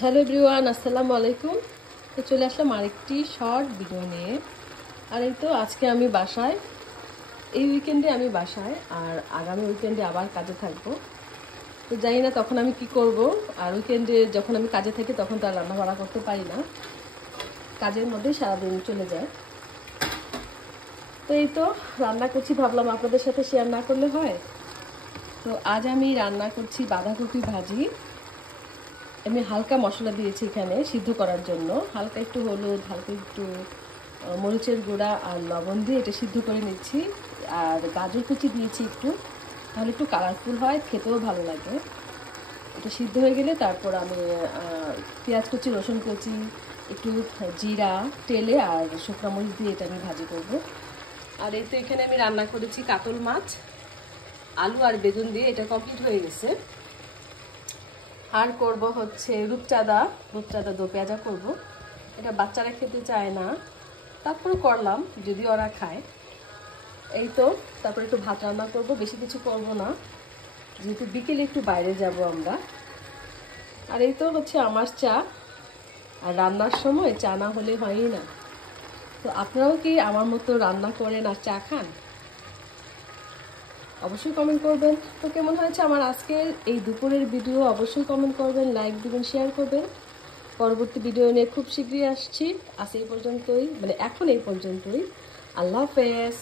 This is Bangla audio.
হ্যালো এভরিওয়ান, আসসালামু আলাইকুম। তো চলে আসলাম আরেকটি শর্ট ভিডিও নিয়ে। আর এই তো আজকে আমি বাসায়, এই উইকেন্ডে আমি বাসায়, আর আগামী উইকেন্ডে আবার কাজে থাকবো। তো জানি না তখন আমি কি করব। আর উইকেন্ডে যখন আমি কাজে থাকি তখন তো আর রান্না বাড়া করতে পারি না, কাজের মধ্যেই সারাদিন চলে যায়। তো এই তো রান্না করছি, ভাবলাম আপনাদের সাথে শেয়ার না করলে হয়। তো আজ আমি রান্না করছি বাঁধাকপি ভাজি। আমি হালকা মশলা দিয়েছি এখানে সিদ্ধ করার জন্য, হালকা একটু হলুদ, হালকা একটু মরিচের গুঁড়া আর লবণ দিয়ে এটা সিদ্ধ করে নিচ্ছি। আর গাজর কুচি দিয়েছি একটু, তাহলে একটু কালারফুল হয়, খেতেও ভালো লাগে। এটা সিদ্ধ হয়ে গেলে তারপর আমি পেঁয়াজ কুচি, রসুন কুচি, একটু জিরা, তেলে আর শুকনো মরিচ দিয়ে এটা আমি ভাজি করব। আর এই তো এখানে আমি রান্না করেছি কাতল মাছ, আলু আর বেগুন দিয়ে, এটা কমপ্লিট হয়ে গেছে। আর করব হচ্ছে রূপচাঁদা দো পেঁয়াজা করব। এটা বাচ্চারা খেতে চায় না, তারপরে করলাম যদি ওরা খায়। এই তো তারপরে একটু ভাত রান্না করব, বেশি কিছু করব না, যেহেতু বিকেলে একটু বাইরে যাব আমরা। আর এই তো হচ্ছে আমার চা, আর রান্নার সময় চা না হলে হয়ই না। তো আপনারাও কি আমার মতো রান্না করেন আর চা খান? অবশ্যই কমেন্ট করবেন। তো কেমন হয়েছে আমার আজকের এই দুপুরের ভিডিও, অবশ্যই কমেন্ট করবেন, লাইক দিবেন, শেয়ার করবেন। পরবর্তী ভিডিও নিয়ে খুব শীঘ্রই আসছি। আজ এই পর্যন্তই, মানে এখন এই পর্যন্তই। আল্লাহ হাফেজ।